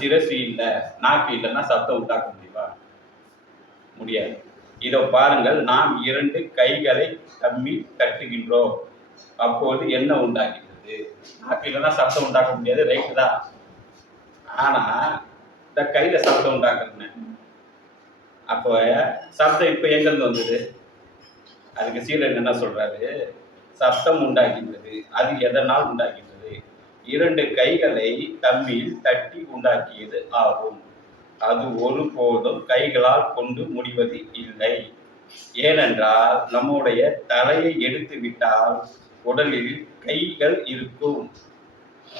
சிரசு இல்லை, நாக்கு இல்லைன்னா சத்தம் உண்டாக்க முடியுமா? முடியாது. இதோ பாருங்கள், நாம் 2 கைகளை தம்மில் தட்டுகின்றோம், அப்போது என்ன உண்டாகிறது? நாக்கு இல்லைன்னா சத்தம் உண்டாக்க முடியாது, ரைட்டு தான். ஆனா இந்த கையில சத்தம் உண்டாக்குறேன்னு, அப்போ சத்தம் இப்ப எங்கிருந்து வந்தது? அதுக்கு சீலன் என்ன சொல்றாரு? சத்தம் உண்டாகின்றது. அது எதனால் உண்டாகின்றது? 2 கைகளை தம்மில் தட்டி உண்டாக்கியது ஆகும். அது ஒருபோதும் கைகளால் கொண்டு முடிவது இல்லை. ஏனென்றால் நம்முடைய தலையை எடுத்து விட்டால் உடலில் கைகள் இருக்கும்.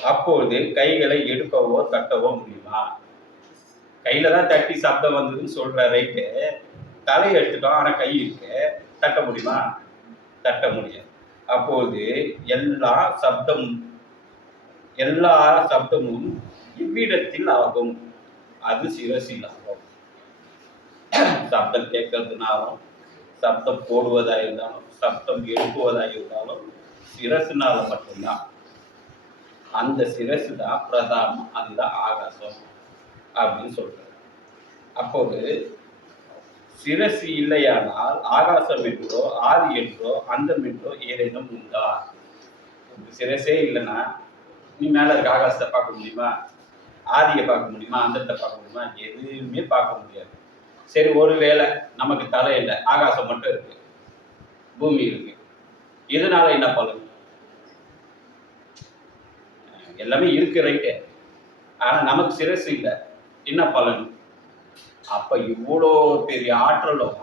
அப்போது கைகளை எடுக்கவோ தட்டவோ முடியுமா? கையில தான் தட்டி சப்தம் வந்ததுன்னு சொல்ற, ரைட்டு. தலையை எடுத்துட்டோம், ஆனா கை இருக்கு, தட்ட முடியுமா? தட்ட முடியாது. அப்போது எல்லா சப்தமும் இவ்விடத்தில் ஆகும், அது சிரசில் ஆகும். சப்தம் கேட்கறதுனாலும், சப்தம் போடுவதா இருந்தாலும், சப்தம் எழுப்புவதா இருந்தாலும் சிரசுனால மட்டும்தான். அந்த சிரசு தான் பிரதானம், அதுதான் ஆகாசம் அப்படின்னு சொல்றாரு. அப்போது சிரசு இல்லையானால் ஆகாசம் என்றோ ஆதி என்றோ அந்தம் என்றோ ஏதேனும் உண்டா? சிரசே இல்லைன்னா நீ மேல இருக்க ஆகாசத்தை பார்க்க முடியுமா? ஆதியை பார்க்க முடியுமா? அந்தத்தை பார்க்க முடியுமா? எதுவுமே பார்க்க முடியாது. சரி, ஒருவேளை நமக்கு தலை இல்லை, ஆகாசம் மட்டும் இருக்கு, பூமி இருக்கு, இதனால என்ன பலன்? எல்லாமே இருக்கு, ரைட்டு. ஆனா நமக்கு சிரசு இல்லை, என்ன பலன்? அப்ப இவ்வளோ பெரிய ஆற்றலும்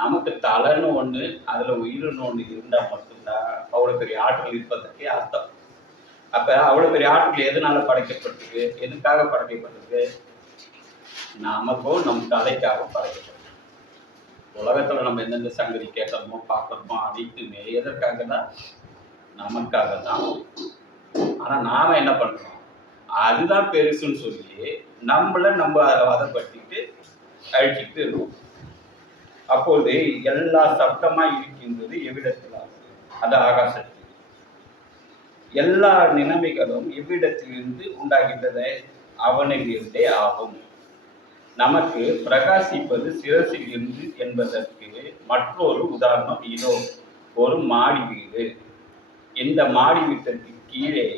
நமக்கு தலைன்னு ஒண்ணு, அதுல உயிர்னு ஒண்ணு இருந்தா மட்டும்தான் அவ்வளவு பெரிய ஆற்றல் இருப்பதற்கே அர்த்தம். அப்ப அவ்வளவு பெரிய ஆற்றல் எதனால படைக்கப்பட்டிருக்கு? எதுக்காக படைக்கப்பட்டிருக்கு? நமக்கும் நம் தலைக்காக படைக்கப்பட்டிருக்கு. உலகத்துல நம்ம எந்தெந்த சங்கதி கேட்கறோமோ பார்க்கறோமோ அனைத்துமே எதற்காக தான்? நமக்காக தான். ஆனா நாம என்ன பண்றோம்? அதுதான் பெருசுன்னு சொல்லி நம்ம அதை வதப்படுத்திட்டு அழிச்சிட்டு இருக்கோம். அப்போது எல்லா சப்தமா இருக்கின்றது எவ்விடத்தில் ஆகும்? அது ஆகாசத்தில். எல்லா நிலைமைகளும் எவ்விடத்திலிருந்து உண்டாகின்றன? அவனிலிருந்தே ஆகும். நமக்கு பிரகாசிப்பது சிரசில் இருந்து என்பதற்கு மற்றொரு உதாரணம் இதோ. ஒரு மாடி வீடு. இந்த மாடி வீட்டிற்கு கீழே